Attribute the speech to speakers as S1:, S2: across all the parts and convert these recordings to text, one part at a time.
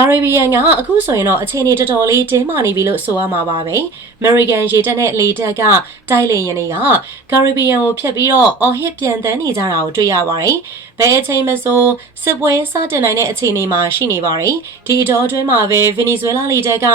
S1: ကာရီဘီယန်ကအခုဆိုရင်တော့အခြေအနေတော်တော်လေးတင်းမာနေပြီလို့ဆိုရမှာပါပဲ။ American ရေတပ်နဲ့လေတပ်ကတိုက်လေယာဉ်တွေကကာရီဘီယန်ကိုဖျက်ပြီးတော့အော်ဟစ်ပြန်တန်းနေကြတာကိုတွေ့ရပါတယ်။ဘယ်အချိန်မဆိုစစ်ပွဲစတင်နိုင်တဲ့အခြေအနေမှာရှိနေပါတယ်။ဒီအတော်အတွင်းမှာပဲဗင်နီဇွဲလားလေတပ်က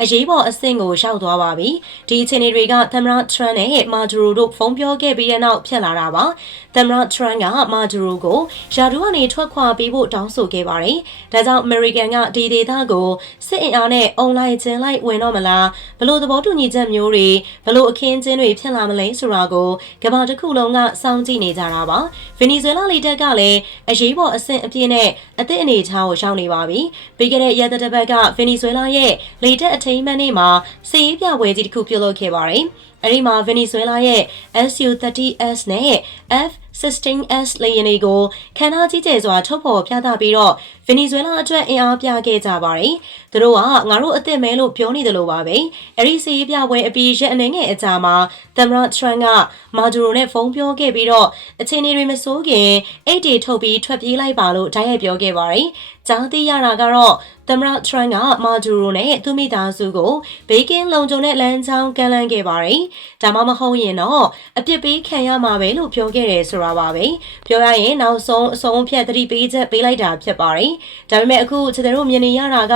S1: အရေးပေါ်အဆင့်ကိုရောက်သွားပါပြီ။ဒီအခြေအနေတွေကသမ္မတထရန့်နဲ့မာဒူရိုတို့ဖုန်းပြောခဲ့ပြီးတဲ့နောက်ဖြစ်လာတာပါ။သမ္မတထရန့်ကမာဒူရိုကိုယာဒူကနေထွက်ခွာပေးဖို့တောင်းဆိုခဲ့ပါတယ်။ဒါကြောင့် American ကဒီဒေသကိုစစ်အင်အားနဲ့အွန်လိုင်းကျင်းလိုက်ဝင်တော့မလားဘလို့သဘောတူညီချက်မျိုးတွေဘလို့အခင်းကျင်းတွေဖြစ်လာမလဲဆိုတာကိုကမ္ဘာတစ်ခုလုံးကစောင့်ကြည့်နေကြတာပါဗင်နီဇွဲလားလေတပ်ကလည်းအရေးပေါ်အဆင့်အပြည့်နဲ့အသစ်အနေထားကိုရောက်နေပါပြီပြီးခဲ့တဲ့ရက်သက်တစ်ပတ်ကဗင်နီဇွဲလားရဲ့လေတပ်အထိမ်းအမှတ်နေ့မှာစစ်ရေးပြပွဲကြီးတစ်ခုပြုလုပ်ခဲ့ပါတယ်အဲဒီမှာဗင်နီဇွဲလားရဲ့ SU-30S နဲ့ F 16S လေယာဉ်တွေကိုခန္ဓာကြီးကျယ်စွာထုတ်ဖော်ပြသပြီးတော့ ဗင်နီဇွဲလားအတွက်အင်အားပြခဲ့ကြပါတယ်။သူတို့ကငါတို့အစ်စ်မဲလို့ပြောနေတယ်လို့ပါပဲ။အဲဒီစီးပြပွဲအပြီးရက်အနေငယ်အကြာမှာသမ္မတထရန့်ကမာဒူရိုနဲ့ဖုန်းပြောခဲ့ပြီးတော့အခြေအနေတွေမဆိုးခင်အိတ်တွေထုတ်ပြီးထွက်ပြေးလိုက်ပါလို့တိုက်ရိုက်ပြောခဲ့ပါတယ်။ကြားသိရတာကတော့သမ္မတထရန့်ကမာဒူရိုနဲ့သူမိသားစုကိုဘေးကင်းလုံခြုံတဲ့လမ်းကြောင်းကမ်းလှမ်းခဲ့ပါတယ်။ဒါမှမဟုတ်ရင်တော့အပြစ်ပေးခံရမှာပဲလို့ပြောခဲ့တယ်ဆိုတာပါပဲ။ပြောရရင်နောက်ဆုံးအဆုံးဖြတ်သတိပေးချက်ပေးလိုက်တာဖြစ်ပါတယ်။ဒါပေမဲ့အခုကျွန်တော်တို့မြင်နေရတာက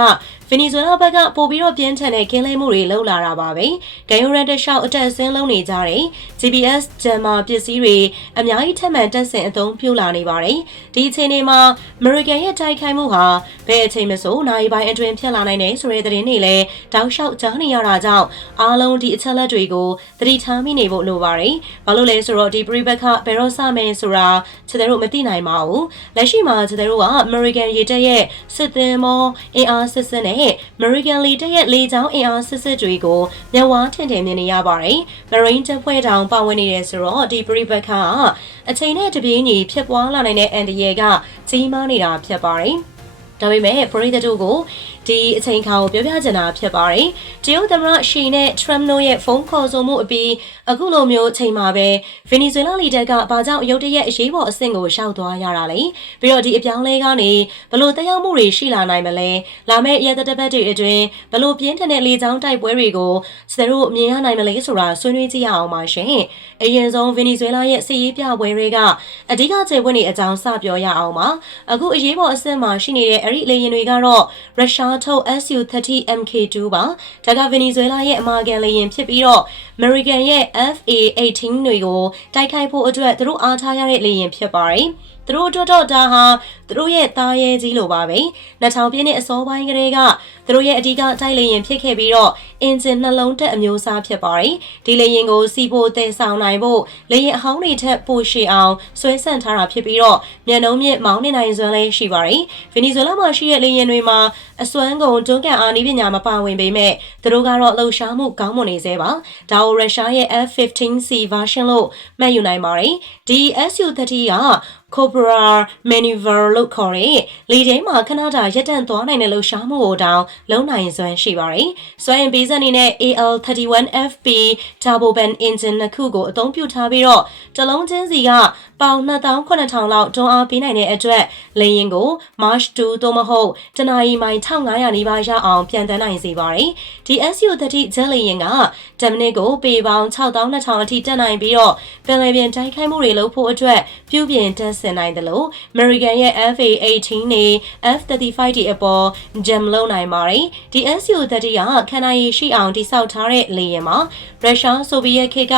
S1: ဗင်နီဇွဲလားဘက်ကပို့ပြီးတော့ပြင်းထန်တဲ့ကင်းလဲမှုတွေလှုပ်လာတာပါပဲ။ဂိုင်ယိုရန်တရှောက်အတက်ဆင်းလုံးနေကြတယ်။ GPS ဂျမ်မာပစ္စည်းတွေအများကြီးထပ်မံတက်ဆင်အသုံးပြုလာနေပါတယ်။ဒီအချိန်တွေမှာ American ရဲ့တိုက်ခိုက်မှုဟာဘယ်အချိန်မဆိုနိုင်ပိုင်းအတွင်းဖြစ်လာနိုင်တယ်ဆိုတဲ့သတင်းတွေလည်းတောက်လျှောက်ကြားနေရတာကြောင့်အားလုံးဒီအချက်လက်တွေကိုသတိထားမိနေဖို့လိုပါတယ်။ဘာလို့လဲဆိုတော့ဒီပြိပခဘယ်တော့စမယ်ဆိုတာကျွန်တော်တို့မသိနိုင်ပါဘူး။လက်ရှိမှာကျွန်တော်တို့က American ရေတပ်ရဲ့စစ်သင်္ဘောအင်အားစစ်စစ်နဲ့ American လေတပ်ရဲ့လေကြောင်းအင်အားစစ်စစ်တွေကိုမျက်ဝါးထင်ထင်မြင်နေရပါတယ်။ Marine တပ်ဖွဲ့တောင်ပါဝင်နေတယ်ဆိုတော့ဒီပြိပခကအချိန်နဲ့တပြေးညီဖြစ်ပွားလာနိုင်တဲ့အန်ဒီရဲ့ကကြီးမားနေတာဖြစ်ပါတယ်။ဒါပေမဲ့ပရိသတ်တို့ကို ဒီအချိန်ခါကိုပြောပြချင်တာဖြစ်ပါတယ်။တရုတ်သမ္မတရှီနဲ့ Trump တို့ရဲ့ဖုန်းခေါ်ဆိုမှုအပြီးအခုလိုမျိုးအချိန်မှာပဲဗင်နီဇွဲလားလီတက်ကဘာကြောင့်ရုတ်တရက်အရေးပေါ်အဆင့်ကိုရှောက်သွားရတာလဲ။ပြီးတော့ဒီအပြောင်းလဲကနေဘလို့တက်ရောက်မှုတွေရှိလာနိုင်မလဲ။လာမယ့်ရက်သက်တစ်ပတ်တွေအတွင်းဘလို့ပြင်းထန်တဲ့လေကြောင်းတိုက်ပွဲတွေကိုစတဲ့တို့မြင်ရနိုင်မလဲဆိုတာဆွေးနွေးကြည့်ရအောင်ပါရှင်။အရင်ဆုံးဗင်နီဇွဲလားရဲ့စစ်ရေးပြပွဲတွေကအဓိကခြေခွင့်တွေအကြောင်းစပြောရအောင်ပါ။အခုအရေးပေါ်အဆင့်မှာရှိနေတဲ့အဲ့ဒီလေယာဉ်တွေကတော့ရုရှားထုတ် SU-30 MK2 ပါဒါကဗင်နီဇွဲလားရဲ့အမာကန်လေယာဉ်ဖြစ်ပြီးတော့ American ရဲ့ FA-18 တွေကိုတိုက်ခိုက်ဖို့အတွက်သူတို့အားထားရတဲ့လေယာဉ်ဖြစ်ပါတယ် သူတို့အတွက်တော့ဒါဟာသူတို့ရဲ့သားရဲကြီးလိုပါပဲ2000ပြည့်နှစ်အစောပိုင်းကတည်းကသူတို့ရဲ့အဓိကတိုက်လေယာဉ်ဖြစ်ခဲ့ပြီးတော့အင်ဂျင်နှလုံးတက်အမျိုးအစားဖြစ်ပါတယ်ဒီလေယာဉ်ကိုစီဖို့တည်ဆောင်နိုင်ဖို့လေယာဉ်အဟောင်းတွေထက်ပိုရှည်အောင်ဆွဲဆန့်ထားတာဖြစ်ပြီးတော့မြန်နှုံးမြင့်မောင်းနေနိုင်စွမ်းလည်းရှိပါတယ်ဗင်နီဇွဲလားမှာရှိတဲ့လေယာဉ်တွေမှာအစွမ်းကုန်တွန်းကန်အားနည်းပညာမပါဝင်ပေမဲ့သူတို့ကတော့လှုပ်ရှားမှုကောင်းမွန်နေသေးပါဒါကိုရုရှားရဲ့ F-15C version လို့မှတ်ယူနိုင်ပါတယ်ဒီ SU-30 က Cobra Maneuver လို့ခေါ်တဲ့လေထဲမှာခဏတာရက်တန့်သွားနိုင်တဲ့လှုပ်ရှားမှုကိုတောင်လုံးနိုင်စွမ်းရှိပါတယ်။စွမ်းအင်ပေးစက်အနေနဲ့ AL31FP Turboban engine နှစ်ခုကိုအသုံးပြုထားပြီးတော့တလုံးချင်းစီကပေါင်2800လောက်တွန်းအားပေးနိုင်တဲ့အတွက်လေယာဉ်ကို March 2သို့မဟုတ်တနအီမိုင်1500နီးပါးရအောင်ပြန်တန်းနိုင်စေပါတယ်။ဒီ SU30 ဂျက်လေယာဉ်ကတမနစ်ကိုပေပေါင်6200အထိတက်နိုင်ပြီးတော့ပင်လယ်ပြင်တိုက်ခိုက်မှုတွေလုပ်ဖို့အတွက်ပြုပြင်တက်ဆင်နိုင်တယ်လို့ American ရဲ့ FA18 နဲ့ F35 တွေအပေါ် jam လုပ်နိုင်ပါတယ်။ဒီ SU30 ကခန္ဓာရည်ရှိအောင်တိစောက်ထားတဲ့လေယာဉ်မှာရုရှားဆိုဗီယက်ခေတ်က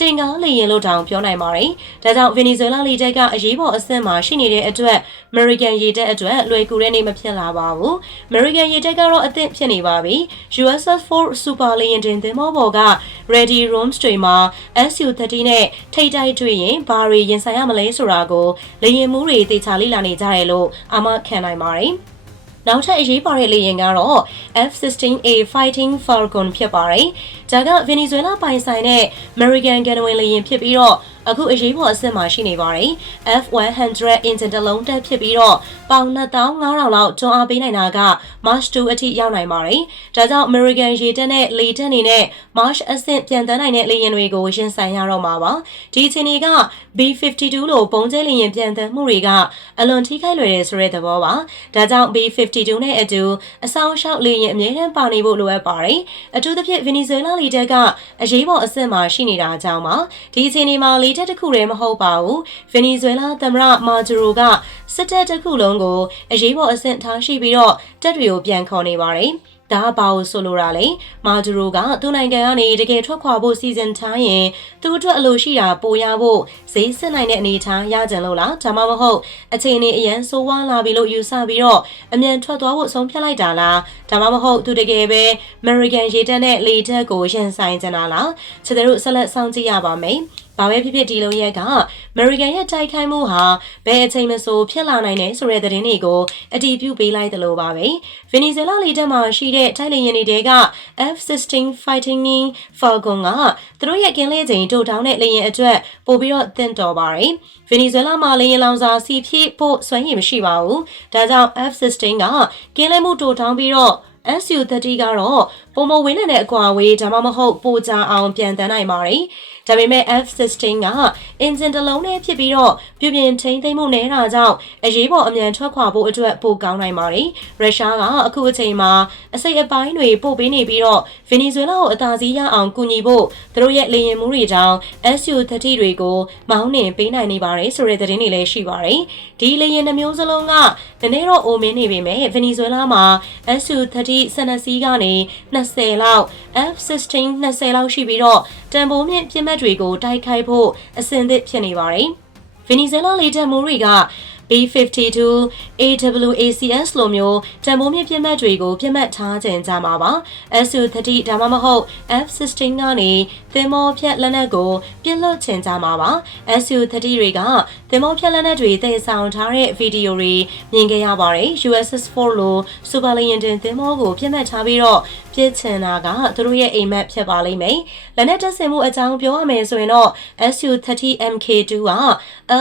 S1: တင်ကားလေယာဉ်လို့တောင်ပြောနိုင်ပါတယ်။ဒါကြောင့်ဗင်နီဇွဲလားလေတပ်ကအရေးပေါ်အဆင့်မှာရှိနေတဲ့အတွက် American ရေတပ်အတွက်လွယ်ကူတဲ့နေ့မဖြစ်လာပါဘူး။ American ရေတပ်ကတော့အသင့်ဖြစ်နေပါပြီ။ USS Ford Super လေယာဉ်တင်သင်္ဘောပေါ်က Ready Rooms တွေမှာ SU-30 နဲ့ထိတ်တိုက်တွေ့ရင်ဘာတွေရင်ဆိုင်ရမလဲဆိုတာကိုလေယာဉ်မှုတွေသေချာလေ့လာနေကြတယ်လို့အာမခံနိုင်ပါတယ်။ နောက်ထပ်အရေးပါတဲ့လေယာဉ်ကတော့ F-16A Fighting Falcon ဖြစ်ပါတယ်။ဒါကဗင်နီဇွဲလားပိုင်ဆိုင်တဲ့ American ကန်ဝင်လေယာဉ်ဖြစ်ပြီးတော့ အခုအရေးပေါ်အဆင့်မှာရှိနေပါတယ် F100 engine တစ်လုံးတက်ဖြစ်ပြီးတော့ပေါင်2500လောက်တွန်းအားပေးနိုင်တာက March 2အထိရောက်နိုင်ပါတယ်ဒါကြောင့် American ရေတပ်နဲ့လေတပ်အနေနဲ့ March အဆင့်ပြန်တန်းနိုင်တဲ့လေယာဉ်တွေကိုရင်ဆိုင်ရတော့မှာပါဒီအချိန်တွေက B52 လို့ပုံကျဲလေယာဉ်ပြန်တန်းမှုတွေကအလွန်ထိခိုက်လွယ်တယ်ဆိုတဲ့သဘောပါဒါကြောင့် B52 နဲ့အတူအဆောင်ရှောက်လေယာဉ်အမြဲတမ်းပါနေဖို့လိုအပ်ပါတယ်အထူးသဖြင့် Venezuela လေတပ်ကအရေးပေါ်အဆင့်မှာရှိနေတာကြောင့်ပါဒီအချိန်ဒီမှာလေတပ်တစ်ခုတည်းမဟုတ်ပါဘူး။ Venezuela သမ္မတမာဂျူရိုကစစ်တပ်တစ်ခုလုံးကိုအရေးပေါ်အဆင့်ထားရှိပြီးတော့တပ်တွေကိုပြန်ခေါ်နေပါတယ်။ဒါဘာကိုဆိုလိုတာလဲမာဒူရိုကသူ့နိုင်ငံကနေတကယ်ထွက်ခွာဖို့စီစဉ်ထားရင်သူ့အတွက်အလိုရှိတာပိုရဖို့ဈေးစစ်နိုင်တဲ့အနေအထားရကြလို့လားဒါမှမဟုတ်အချိန်နေအရန်ဆိုးဝါးလာပြီလို့ယူဆပြီးတော့အမြန်ထွက်သွားဖို့ဆုံးဖြတ်လိုက်တာလားဒါမှမဟုတ်သူတကယ်ပဲ American ရေတပ်နဲ့လေတပ်ကိုရင်ဆိုင်ကြတာလားချစ်တို့ဆက်လက်စောင့်ကြည့်ရပါမယ် ဘာပဲဖြစ်ဖြစ်ဒီလိုရက်က American ရဲ့တိုက်ခိုက်မှုဟာဘယ်အချိန်မဆိုဖြစ်လာနိုင်တယ်ဆိုတဲ့သတင်းတွေကိုအတည်ပြုပေးလိုက်သလိုပါပဲ။ Venezuela လေတပ်မှာရှိတဲ့တိုက်လေယာဉ်တွေက F-16 Fighting Falcon ကသူတို့ရဲ့ကင်းလေးချိန်တိုးတောင်းတဲ့လေယာဉ်အတွက်ပို့ပြီးတော့တင့်တော်ပါတယ်။ Venezuela မှာလေယာဉ်လောင်စာစီဖြည့်ဖို့စွမ်းရည်မရှိပါဘူး။ဒါကြောင့် F-16 ကကင်းလဲမှုတိုးတောင်းပြီးတော့ SU-30 ကတော့ပုံမဝင်းနဲ့အကွာဝေးဒါမှမဟုတ်ပိုကြအောင်ပြန်တန်းနိုင်ပါတယ်။ ဒါပေမဲ့ F16 ကအင်ဂျင်တစ်လုံးနဲ့ဖြစ်ပြီးတော့ပြုပြင်ထိန်းသိမ်းမှုနေတာကြောင့်အရေးပေါ်အမြန်ထွက်ခွာဖို့အတွက်ပိုကောင်းနိုင်ပါတယ်။ရုရှားကအခုအချိန်မှာအစိတ်အပိုင်းတွေပို့ပေးနေပြီးတော့ဗင်နီဇွဲလားကိုအသာစီးရအောင်ကူညီဖို့သူတို့ရဲ့လေယာဉ်မှုတွေကြောင့် SU-30 တွေကိုမောင်းနှင်ပေးနိုင်နေပါတယ်ဆိုတဲ့သတင်းတွေလည်းရှိပါတယ်။ဒီလေယာဉ်နှမျိုးစလုံးကဒီနေ့တော့အိုမင်းနေပေမဲ့ဗင်နီဇွဲလားမှာ SU-30 စနစီးကနေ20လောက် F16 20လောက်ရှိပြီးတော့တန်ဖိုးမြင့်ပြစ်မှတ်တွေကိုတိုက်ခိုက်ဖို့အဆင်သင့်ဖြစ်နေပါတယ်။ဗင်နီဇွဲလားလေတပ်မိုးတွေက B52 AWACS လိုမျိုးတံမိုးမြင့်ပြစ်မှတ်တွေကိုပြစ်မှတ်ထားခြင်းကြမှာပါ SU30 ဒါမှမဟုတ် F16 ကနေသင်္ဘောဖြတ်လက်နက်ကိုပြစ်လွတ်ခြင်းကြမှာပါ SU30 တွေကသင်္ဘောဖြတ်လက်နက်တွေတည်ဆောင်ထားတဲ့ဗီဒီယိုတွေမြင်ခဲ့ရပါတယ် USS4 လိုစူပါလီယန်တင်သင်္ဘောကိုပြစ်မှတ်ထားပြီးတော့ ပြစ်ချင်တာကသူတို့ရဲ့အိမ်မက်ဖြစ်ပါလိမ့်မယ်လက်နက်တပ်ဆင်မှုအကြောင်းပြောရမယ်ဆိုရင်တော့ SU30 MK2 က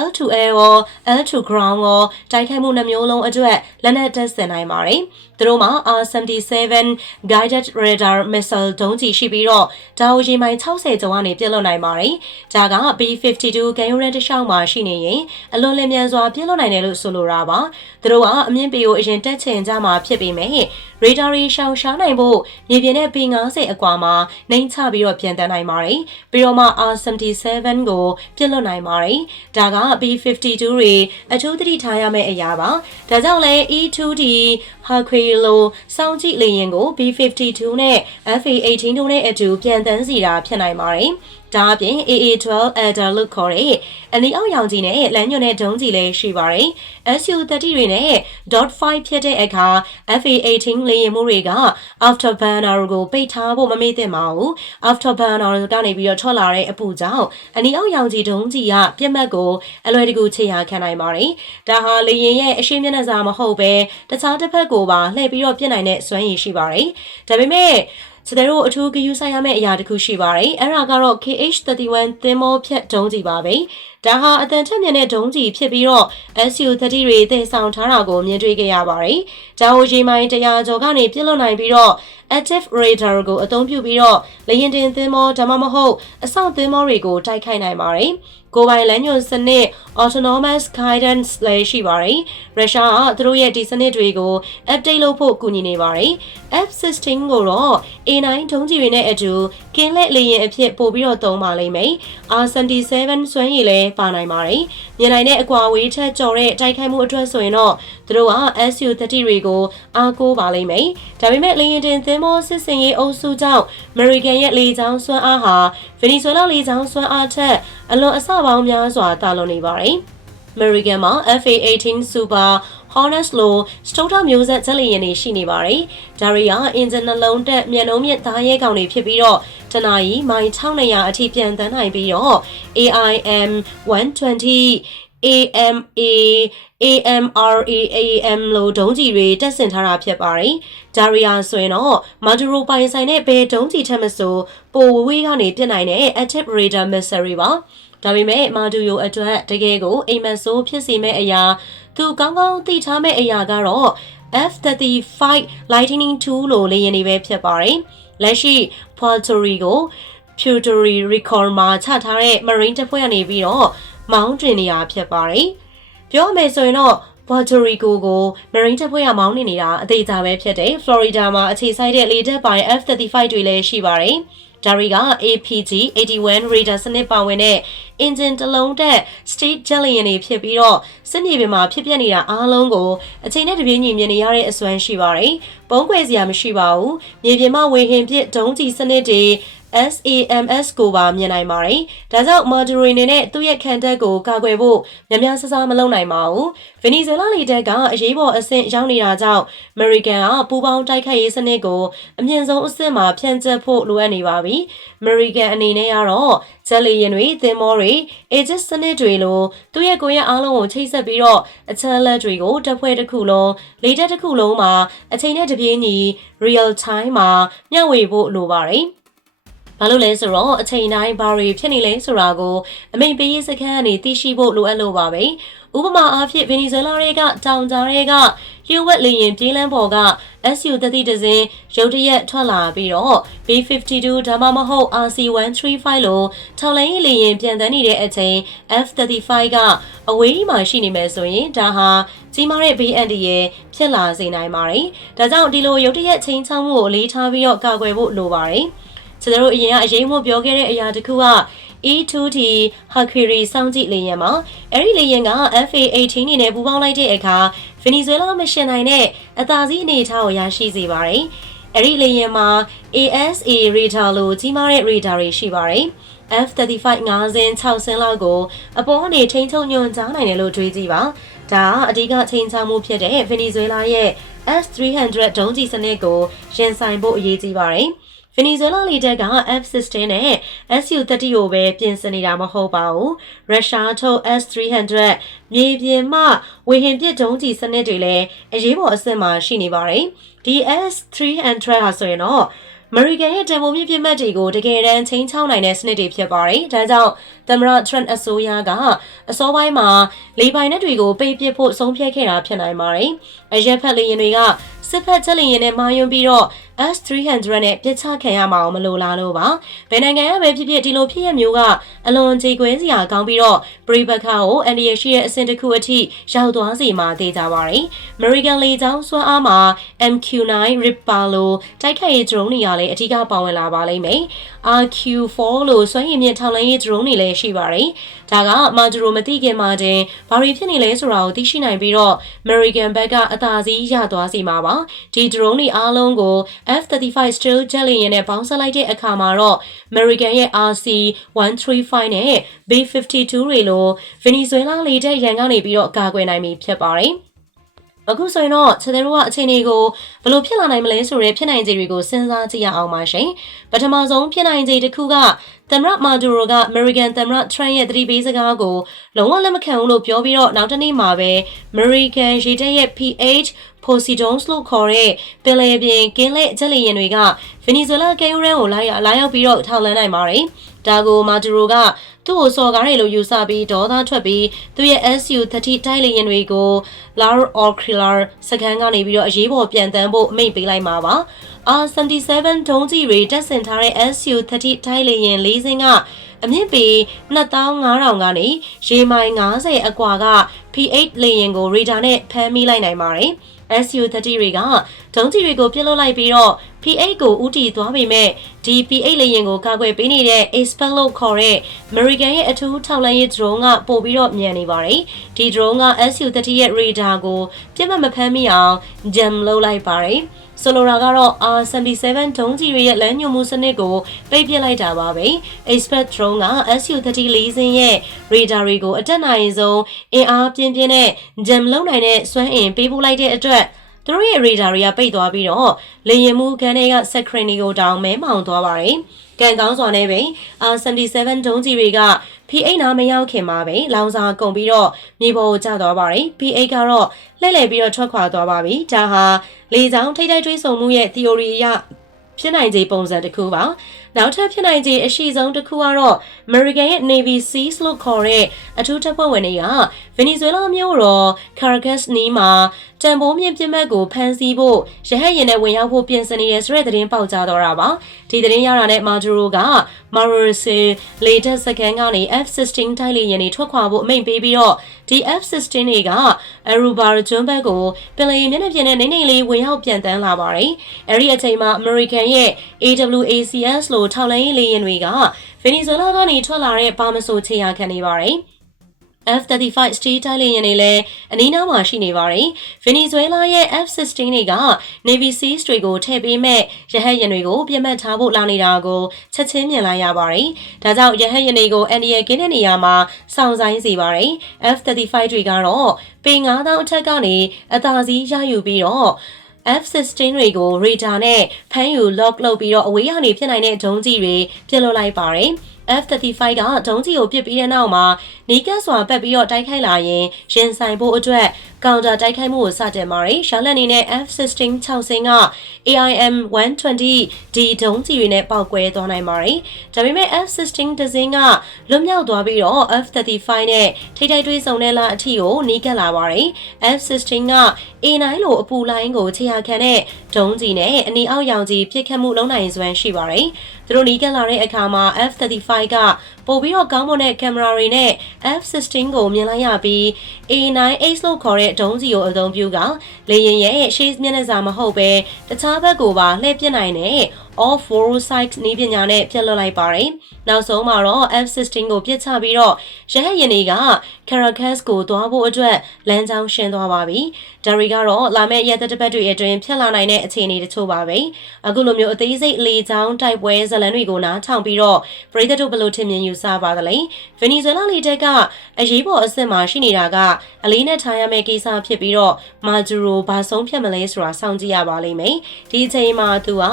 S1: L2L ရော L2 ground ရောတိုက်ခိုက်မှုနှမျိုးလုံးအတွက်လက်နက်တပ်ဆင်နိုင်ပါတယ်။ သူတို့မှာ R77 guided radar missile ဒုံးကျည်ရှိပြီးတော့ဒါဝရီမိုင်60ကျော်ကနေပြစ်လွတ်နိုင်ပါတယ်။ဒါက B52 ကန်ယူရန်တစ်လျှောက်မှာရှိနေရင်အလွန်လျင်မြန်စွာပြစ်လွတ်နိုင်တယ်လို့ဆိုလိုတာပါ။သူတို့ကအမြင့်ပေကိုအရင်တက်ချင်ကြမှာဖြစ်ပေမဲ့ရေဒါရီရှောင်ရှားနိုင်ဖို့မြေပြင်နဲ့ပေ90အကွာမှာနှိမ်ချပြီးတော့ပြန်တန်းနိုင်ပါတယ်။ပြီးတော့မှ R77 ကိုပြစ်လွတ်နိုင်ပါတယ်။ဒါက B52 တွေအထူးသတိထားရမယ့်အရာပါ။ဒါကြောင့်လဲ E2D Hercules လိုစောင့်ကြည့်လေယာဉ်ကို B52 နဲ့ FA18 တို့နဲ့အတူပြန်တန်းစီတာဖြစ်နိုင်ပါတယ်။ ဒါအပြင် AA12 Elder လို့ခေါ်တဲ့အနီအောက်ရောင်ကြီးနဲ့လမ်းညွန်တဲ့ဒုံးကြီးလည်းရှိပါတယ်။ SU30 တွေနဲ့ .5 ဖြစ်တဲ့အခါ FA18 လေယာဉ်မှုတွေက Afterburner ကိုပိတ်ထားဖို့မမေ့သင့်ပါဘူး။ Afterburner ကနေပြီးတော့ထွက်လာတဲ့အပူကြောင့်အနီအောက်ရောင်ကြီးဒုံးကြီးကပြက်မှတ်ကိုအလွယ်တကူခြေရာခံနိုင်ပါတယ်။ဒါဟာလေယာဉ်ရဲ့အရှိမျက်နှာစာမဟုတ်ပဲတခြားတစ်ဖက်ကိုပါလှည့်ပြီးတော့ပြစ်နိုင်တဲ့စွမ်းရည်ရှိပါတယ်။ဒါပေမဲ့ စတဲ့တို့အထူးဂရုစိုက်ရမယ့်အရာတစ်ခုရှိပါတယ်အဲ့ဒါကတော့ KH31 သင်္ဘောဖြတ်ဒုံးကြီးပါပဲဒါဟာအတန်ထက်မြင့်တဲ့ဒုံးကြီးဖြစ်ပြီးတော့ SU30 တွေတည်ဆောင်ထားတာကိုမြင်တွေ့ခဲ့ရပါတယ်။ဂျာဝရီမိုင်း100ကျော်ကနေပြစ်လွတ်နိုင်ပြီးတော့ active radar ကိုအသုံးပြုပြီးတော့လေရင်တင်သင်္ဘောဒါမှမဟုတ်အဆောက်သင်္ဘောတွေကိုတိုက်ခိုက်နိုင်ပါတယ်။ကိုပိုင်လမ်းညွှန်စနစ် autonomous guidance လည်းရှိပါတယ်။ရုရှားကသူတို့ရဲ့ဒီစနစ်တွေကို update လုပ်ဖို့ကူညီနေပါတယ်။ F16 ကိုတော့ A9 ဒုံးကျည်တွေနဲ့အတူကင်းလက်လေယာဉ်အဖြစ်ပို့ပြီးတော့သုံးပါလိမ့်မယ်။ R77 စွမ်းရည်လည်းပါနိုင်ပါတယ်။မြင်နိုင်တဲ့အကွာဝေးထက်ကျော်တဲ့တိုက်ခိုက်မှုအတွက်ဆိုရင်တော့သူတို့က SU30 တွေကိုအားကိုးပါလိမ့်မယ်။ဒါပေမဲ့လေယာဉ်တင်သင်္ဘောစစ်စင်ရေးအုပ်စုကြောင့် American ရဲ့လေကြောင်းစွမ်းအားဟာဗင်နီဇွဲလားလေကြောင်းစွမ်းအားထက်အလွန်အဆပေါင်းများစွာတာလွန်နေပါတယ်။ American မှာ FA18 Super Hornets လိုစတုထမျိုးဆက်ချက်လျင်တွေရှိနေပါတယ်။ဒါရီယာအင်ဂျင်နှလုံးတက်မြန်နှုံးမြင့်သားရဲကောင်တွေဖြစ်ပြီးတော့တနာရီမိုင်1200အထိပြန်တန်းနိုင်ပြီးတော့ AIM 120 AMA AMRAAM လို့ဒုံးကျည်တွေတက်ဆင်ထားတာဖြစ်ပါတယ်။ဒါရီယာဆိုရင်တော့မာဒူရိုပိုင်ဆိုင်တဲ့ဘယ်ဒုံးကျည်ထက်မဆိုပိုဝေးဝေးကနေပြစ်နိုင်တဲ့ active radar missile ပါ။ဒါပေမဲ့မာဒူယိုအတွက်တကယ်ကိုအိမ်မက်ဆိုးဖြစ်စေမဲ့အရာသူကောင်းကောင်းသိထားမဲ့အရာကတော့ F-35 Lightning II လို့လေယာဉ်တွေပဲဖြစ်ပါတယ်။လက်ရှိ Puerto Rico Puerto Rico မှာချထားတဲ့ Marine တပ်ဖွဲ့ကနေပြီးတော့ မောင်းတင်နေရဖြစ်ပါတယ်။ပြောမယ်ဆိုရင်တော့ Puerto Rico ကို Marine တပ်ဖွဲ့ကမောင်းနေနေတာအသေးစားပဲဖြစ်တယ်။ Florida မှာအခြေစိုက်တဲ့လေတပ်ပိုင် F-35 တွေလည်းရှိပါတယ်။ဒါတွေက APG 81 radar စနစ်ပါဝင်တဲ့ engine တစ်လုံးတက် state jet လျင်တွေဖြစ်ပြီးတော့စစ်မြေပြင်မှာဖြစ်ပျက်နေတာအားလုံးကိုအချိန်နဲ့တပြေးညီမြင်နေရတဲ့အစွမ်းရှိပါတယ်။ပုံးခွဲစရာမရှိပါဘူး။မြေပြင်မှာဝေဟင်ပစ်ဒုံးကျည်စနစ်တွေ SAMS ကိုပါမြင်နိုင်ပါတယ်။ဒါကြောင့် Maduro နေနဲ့သူ့ရဲ့ခံတပ်ကိုကာကွယ်ဖို့များများဆဆမလုပ်နိုင်ပါဘူး။ဗင်နီဇွဲလားလေတပ်ကအရေးပေါ်အဆင့်ရောက်နေတာကြောင့် American ကပူးပေါင်းတိုက်ခိုက်ရေးစနစ်ကိုအမြင့်ဆုံးအဆင့်မှာဖြန့်ကျက်ဖို့လိုအပ်နေပါပြီ။ American အနေနဲ့ကတော့ဂျက်လီယင်တွေသင်္ဘောတွေ Aegis စနစ်တွေလိုသူ့ရဲ့ကိုယ်ရဲ့အားလုံးကိုချိတ်ဆက်ပြီးတော့အချက်လက်တွေကိုတပ်ဖွဲ့တစ်ခုလုံးလေတပ်တစ်ခုလုံးမှာအချိန်နဲ့တပြေးညီ real time မှာမျှဝေဖို့လိုပါတယ်။ ဘာလို့လဲဆိုတော့အချိန်တိုင်းဘာတွေဖြစ်နေလဲဆိုတာကိုအမိန်ပေးရေးစခန်းကနေသိရှိဖို့လိုအပ်လို့ပါပဲဥပမာအားဖြင့်ဗင်နီဇွဲလားတွေကတောင်ကြားတွေကယူဝက်လေရင်ပြေးလန်းပေါ်က SU တတိတစင်းရုတ်တရက်ထွက်လာပြီးတော့ B52 ဒါမှမဟုတ် RC135 လို့ထောင်လိုင်းလေရင်ပြန်တန်းနေတဲ့အချိန် F35 ကအဝေးမှာရှိနေမယ်ဆိုရင်ဒါဟာကြီးမားတဲ့ BND ရဲ့ဖြစ်လာစေနိုင်ပါတယ်။ဒါကြောင့်ဒီလိုရုတ်တရက်ချင်းချောင်းမှုကိုအလေးထားပြီးတော့ကာကွယ်ဖို့လိုပါတယ်။ ကျွန်တော်တို့အရင်ကအရေးမို့ပြောခဲ့တဲ့အရာတစ်ခုက E2T Hakiri စောင့်ကြည့်လေယာဉ်မှာအဲ့ဒီလေယာဉ်က FA18 နေနဲ့ပူးပေါင်းလိုက်တဲ့အခါဗင်နီဇွဲလားမရှင်နိုင်တဲ့အသာစီးအနေအထားကိုရရှိစေပါတယ်။အဲ့ဒီလေယာဉ်မှာ ASA radar လို့ကြီးမားတဲ့ radar တွေရှိပါတယ်။ F35 5စင်း6စင်းလောက်ကိုအပေါ်ကနေထိန်းချုပ်ညွှန်ကြားနိုင်တယ်လို့တွေးကြည့်ပါ။ဒါအဓိကချိန်ချမှုဖြစ်တဲ့ဗင်နီဇွဲလားရဲ့ S300 ဒုံးကျည်စနစ်ကိုရင်ဆိုင်ဖို့အရေးကြီးပါတယ်။ ဗင်နီဇွဲလားလေတပ်က F-16 နဲ့ SU-30 ကိုပဲပြင်ဆင်နေတာမဟုတ်ပါဘူး။ရုရှားထုတ် S-300 မြေပြင်မှဝေဟင်ပစ်ဒုံးကျည်စနစ်တွေလည်းအရေးပေါ်အဆင့်မှာရှိနေပါတယ်။ဒီ S-300 ဟာဆိုရင်တော့အမေရိကန်ရဲ့တန်ဖိုးမြင့်ပြစ်မှတ်တွေကိုတကယ်တမ်းချင်းချောင်းနိုင်တဲ့စနစ်တွေဖြစ်ပါတယ်။ဒါကြောင့်သမရထရန့်အစိုးရကအစောပိုင်းမှာလေပိုင်နက်တွေကိုပိတ်ပစ်ဖို့ဆုံးဖြတ်ခဲ့တာဖြစ်နိုင်ပါတယ်။အရက်ဖက်လေရင်တွေကစစ်ဖက်ချက်လေရင်နဲ့မာယွန်းပြီးတော့ S300 နဲ့ပြစ်ချခံရမှာမလို့လားလို့ပါ။ဘယ်နိုင်ငံကပဲဖြစ်ဖြစ်ဒီလိုဖြစ်ရမျိုးကအလွန်ကြေကွဲစရာကောင်းပြီးတော့ပရိပခါကိုအန်ဒီရရှိရဲ့အဆင့်တစ်ခုအထိရောက်သွားစေမှာသိကြပါတယ်။ American လေကြောင်းစွမ်းအားမှာ MQ-9 Reaper လိုတိုက်ခိုက်ရေး drone တွေလည်းအထူးပါဝင်လာပါလိမ့်မယ်။ RQ-4 လို့စွမ်းရည်မြင့်ထောက်လှမ်းရေး drone တွေလည်းရှိပါတယ်။ဒါကမာဂျူရိုမသိခင်မှာတင်ဘာတွေဖြစ်နေလဲဆိုတာကိုသိရှိနိုင်ပြီးတော့ American ဘက်ကအသာစီးရသွားစေမှာပါ။ဒီ drone တွေအားလုံးကို F-35 Stealth jet လေယာဉ်နဲ့ပေါင်းစပ်လိုက်တဲ့အခါမှာတော့ American ရဲ့ RC-135 နဲ့ B-52 တွေလိုဗင်နီဇွဲလားလေတပ်ရန်ကနေပြီးတော့ကာကွယ်နိုင်ပြီဖြစ်ပါတယ်။အခုဆိုရင်တော့ချက်သေးတို့ကအခြေအနေကိုဘယ်လိုဖြစ်လာနိုင်မလဲဆိုတဲ့ဖြစ်နိုင်ခြေတွေကိုစဉ်းစားကြည့်ရအောင်ပါရှင်။ပထမဆုံးဖြစ်နိုင်ခြေတစ်ခုကသမ္မတမာဒူရိုက American သမ္မတ Trump ရဲ့သတိပေးစကားကိုလုံးဝလက်မခံဘူးလို့ပြောပြီးတော့နောက်တနေ့မှာပဲ American ရေတပ်ရဲ့ PH Poseidon လို့ခေါ်တဲ့ပင်လယ်ပြင်ကင်းလက်ချက်လီရင်တွေကဗင်နီဇွဲလားကဲယူရန်ကိုလာရောက်လာရောက်ပြီးတော့ထောက်လန်းနိုင်ပါတယ်။ဒါကိုမာဒူရိုကသူ့ကိုစော်ကားတယ်လို့ယူဆပြီးဒေါသထွက်ပြီးသူ့ရဲ့ SU-30 တိုက်လေယာဉ်တွေကို Lar Orklar စကန်ကနေပြီးတော့အရေးပေါ်ပြန်တန်းဖို့အမိန့်ပေးလိုက်မှာပါ။ R77 ဒုံးကျည်တွေတက်ဆင်ထားတဲ့ SU-30 တိုက်လေယာဉ်၄စင်းကအမြင့်ပေ2500ကနေရေမိုင်90အကွာက P8 လေယာဉ်ကိုရေဒါနဲ့ဖမ်းမိလိုက်နိုင်ပါတယ်။ SU-30 တွေက ဒုံးကျည်တွေကိုပြစ်လွတ်လိုက်ပြီးတော့ P8 ကိုဥတီသွားပေမဲ့ဒီ P8 လေယာဉ်ကိုကာကွယ်ပေးနေတဲ့ Aspect လို့ခေါ်တဲ့ American ရဲ့အထူးထောက်လှမ်းရေး drone ကပို့ပြီးတော့မြန်နေပါတယ်။ဒီ drone က SU-30 ရဲ့ radar ကိုပြစ်မှတ်မဖမ်းမိအောင် jam လုပ်လိုက်ပါတယ်။ဆိုလိုတာကတော့ R77 ဒုံးကျည်တွေရဲ့လမ်းညွှန်မှုစနစ်ကိုပိတ်ပစ်လိုက်တာပါပဲ။ Expert drone က SU-30 လေးစင်းရဲ့ radar တွေကိုအတက်နိုင်ဆုံးအင်အားပြင်းပြင်းနဲ့ jam လုံနိုင်တဲ့စွမ်းအင်ပေးပို့လိုက်တဲ့အတွက် သူတို့ရဲ့ radar တွေကပိတ်သွားပြီးတော့လေယာဉ်မှုကန်တွေက secretary ကိုတောင်မဲမောင်သွားပါတယ်။ကန်ကောင်းစွာနဲ့ပဲ R77 ဒုံးကျည်တွေက P8 နာမရောက်ခင်မှာပဲလောင်စာကုန်ပြီးတော့မြေပေါ်ကိုကျသွားပါတယ် P8 ကတော့လှည့်လည်ပြီးတော့ထွက်ခွာသွားပါပြီဒါဟာလေကြောင်းထိတိုက်တွေးဆုံမှုရဲ့ theory အရဖြစ်နိုင်ခြေပုံစံတစ်ခုပါ နောက်ထပ်ဖြစ်နိုင်ခြေအရှိဆုံးတစ်ခုကတော့ American ရဲ့ Navy Seals လို့ခေါ်တဲ့အထူးတပ်ဖွဲ့ဝင်တွေကဗင်နီဇွဲလားမြို့တော် Caracas နီးမှာတန်ဖိုးမြင့်ပြစ်မှတ်ကိုဖမ်းဆီးဖို့ရဟတ်ယာဉ်နဲ့ဝင်ရောက်ဖို့ပြင်ဆင်နေတဲ့ဆိုတဲ့သတင်းပေါက်ကြားတော့တာပါဒီသတင်းရတာနဲ့မာဒူရိုကမာရိုစီလေတပ်စကန်ကနေ F16 တိုက်လေယာဉ်တွေထွက်ခွာဖို့အမိန့်ပေးပြီးတော့ဒီ F16 တွေကအရူဘာကျွန်းဘက်ကိုပင်လယ်မျက်နှာပြင်နဲ့နေနေလေးဝင်ရောက်ပြန်တန်းလာပါတယ်အဲ့ဒီအချိန်မှာ American ရဲ့ AWACS လို့ထောက်လိုင်းရေးလေယာဉ်တွေကဗင်နီဇွဲလားကနေထွက်လာတဲ့ပါမဆိုခြေရာခံနေပါတယ် F-35 Steel တိုက်လေယာဉ်တွေလည်းအနီးနားမှာရှိနေပါတယ်။ဗင်နီဇွဲလားရဲ့ F-16 တွေက Navy Seals တွေကိုထည့်ပေးမဲ့ရဟတ်ယာဉ်တွေကိုပြတ်မှတ်ထားဖို့လာနေတာကိုချက်ချင်းမြင်လိုက်ရပါတယ်။ဒါကြောင့်ရဟတ်ယာဉ်တွေကိုအန်ဒီယကင်းတဲ့နေရာမှာစောင့်ဆိုင်စေပါတယ်။ F-35 တွေကတော့ပေ9000အထက်ကနေအသာစီးရယူပြီးတော့ F16 တွေကို radar နဲ့ဖမ်းယူ lock လုပ်ပြီးတော့အဝေးကနေဖြစ်နိုင်တဲ့ဒုံးကျည်တွေပြစ်လွှတ်လိုက်ပါတယ်။ F35 ကဒုံးကျည်ကိုပစ်ပြီးတဲ့နောက်မှာနီးကပ်စွာပတ်ပြီးတော့တိုက်ခိုက်လာရင်ရင်ဆိုင်ဖို့အတွက်ကောင်တာတိုက်ခိုက်မှုကိုစတင်ပါတယ်။ရှာလက်အနေနဲ့ F16 6စင်းက AIM 120D ဒုံးကျည်တွေနဲ့ပေါက်ကွဲသွားနိုင်ပါတယ်။ဒါပေမဲ့ F16 ဒဇင်းကလွတ်မြောက်သွားပြီးတော့ F35 နဲ့ထိထိတွေးဆုံတဲ့လအထိကိုနီးကပ်လာပါတယ်။ F16 က A9 လိုအပူလိုင်းကိုခြေရာခံတဲ့ဒုံးကျည်နဲ့အနီအောက်ရောင်ကြီးပြစ်ခတ်မှုလုံးနိုင်စွမ်းရှိပါတယ်။သူတို့နီးကပ်လာတဲ့အခါမှာ F35 ကပို့ပြီးတော့ကောင်းမွန်တဲ့ကင်မရာတွေနဲ့ F16 ကိုမြင်လိုက်ရပြီး A9H လို့ခေါ်တဲ့ဒုံးစီကိုအသုံးပြုကလေယာဉ်ရဲ့ရှေ့မျက်နှာစာမဟုတ်ပဲတခြားဘက်ကိုပါလှည့်ပစ်နိုင်တဲ့ off four side နည်းပညာနဲ့ပြတ်လွတ်လိုက်ပါတယ်။နောက်ဆုံးမှာတော့ F16 ကိုပြစ်ချပြီးတော့ရဟတ်ယာဉ်တွေက Caracas ကိုသွားဖို့အတွက်လမ်းကြောင်းရှင်းသွားပါပြီ။ဒါရီကတော့လာမယ့်ရက်သက်တစ်ပတ်တွေအတွင်းဖြစ်လာနိုင်တဲ့အခြေအနေတချို့ပါပဲ။အခုလိုမျိုးအသေးစိတ်လေကြောင်းတိုက်ပွဲဇလံတွေကိုနားထောင်ပြီးတော့ပြည်သက်တို့ဘယ်လိုထင်မြင်ယူဆပါသလဲ။ဗင်နီဇွဲလားလေတက်ကအရေးပေါ်အဆင့်မှာရှိနေတာကအလေးနဲ့ထားရမယ့်ကိစ္စဖြစ်ပြီးတော့မာဂျူရိုဘာဆုံးဖြတ်မလဲဆိုတာစောင့်ကြည့်ရပါလိမ့်မယ်။ဒီအချိန်မှာသူက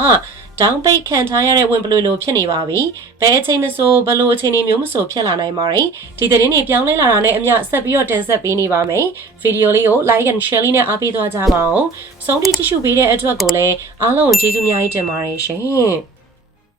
S1: ဒေါင်းပိတ်ခံထားရတဲ့ဝင်ပလွေလိုဖြစ်နေပါပြီ။ဘယ်အချိန်မဆိုဘလို့အချိန်မျိုးမဆိုဖြစ်လာနိုင်ပါတယ်။ဒီသတင်းတွေပြောင်းလဲလာတာနဲ့အမျှဆက်ပြီးတော့တင်ဆက်ပေးနေပါမယ်။ဗီဒီယိုလေးကို like and share လေးနဲ့အားပေးသွားကြပါအောင်။ဆုံးထိကြည့်ရှုပေးတဲ့အတွက်ကိုလည်းအားလုံးကျေးဇူးအများကြီးတင်ပါတယ်ရှင်။